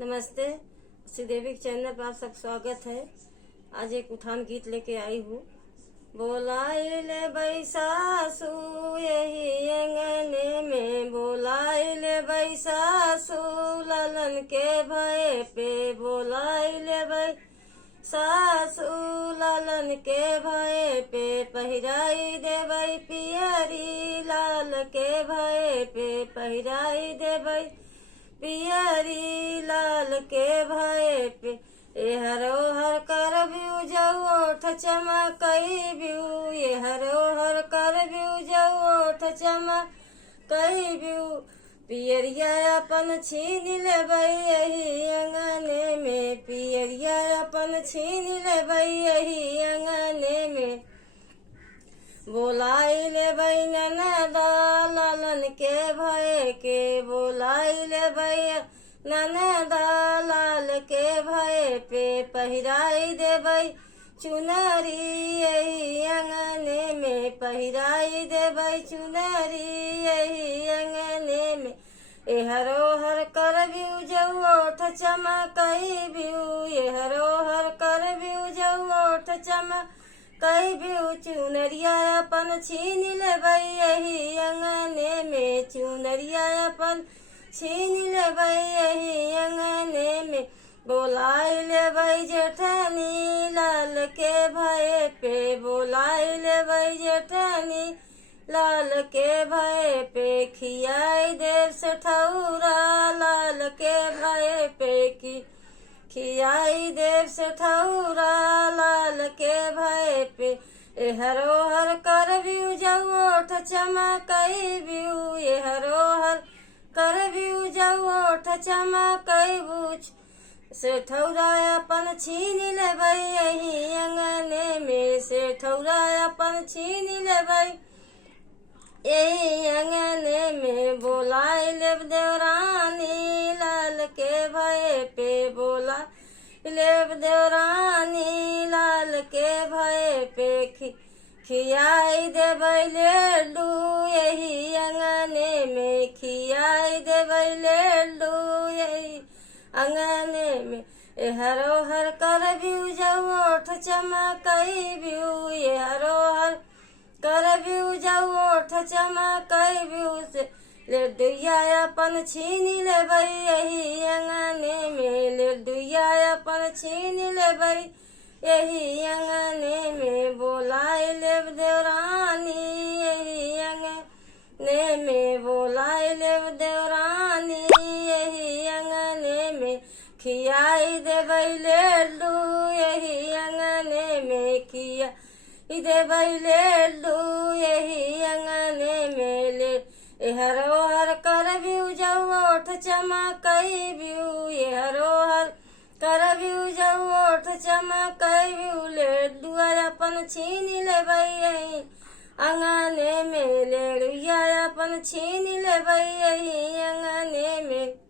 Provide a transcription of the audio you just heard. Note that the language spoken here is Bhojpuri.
नमस्ते। श्रीदेवी के चैनल पर आप सब स्वागत है। आज एक उठान गीत लेके आई हूँ। बोलाइले बैसासु यही अंगने में, बोलाइले बैसासु ललन के भय पे, बोलाइले बैसासु ललन के भय पे, पहिराई देवई पियरी लाल के भय पे, पहिराई देवई पियरी लाल के भय पे। ए हरो हर कर बिउ जाऊ ओठ चमकई बिउ, ये हरो हर कर बिउ जाऊ ओठ चमकई बिउ, पियरिया अपन छीन लेबई यही अंगने में, पियरिया अपन छीन लेबई यही अंगने में। बोलाइले बई ननदा लालन के भय के, बोलाइले बई ननदा लाल के भय पे, पहिराई देबई चुनरी यही अंगने में, पहिराई देबई चुनरी यही अंगने में। ए हरो हर कर बिउ जाऊ ओठ चमकई बिउ, ये हरो हर कर बिउ जाऊ ओठ चमकई बिउ, चुनरिया अपन छीन लेबई यही अंगने में, चुनरिया अपन छीन लेबई यही अंगने में। बोलाई लेबई जेठनी लाल के भय पे, बोलाई लेबई जेठनी लाल के भय पे, खियाई देव से ठौरा लाल के भय पे, की खियाई देव से ठौरा लाल के भय पे। ए हरो हर कर बिउ जाऊ ओठ चमकई बिउ, ये हरो हर कर बिउ जाऊ ओठ चमकई बुझ से ठौरा अपन छीन लेबई यही अंगने में, से ठौरा अपन छीन लेबई यही अंगने में। बोलाई लेब देवरानी लाल के भय पे, बोला लेब देवरानी लाल के भय पे, खियाई देबई लेडू यही अंगने में, खियाई देबई लेडू यही अंगने में। ए हरो हर कर बिउ जाऊ ओठ चमकई बिउ, ये हरो हर कर बिउ जाऊ ओठ चमकई बिउ, से लेडुया अपन छीन लेबई यही अंगने में, लेडुया अपन छीन लेबई यही अंगने में। बोलाई लेब देवरानी यही अंगने में, बोलाई लेब देवरानी यही अंगने में, खियाई देबई लेडू यही अंगने में, खियाई देबई लेडू यही अंगने में। ले ए हरो हर कर बिउ जाऊ ओठ चमकई बिउ, ये हरो हर कर बिउ जाऊ ओठ चमकई बिउ, लेडुआ अपन छीन लेबई यही अंगने में, लेडुआ अपन छीन लेबई यही अंगने में।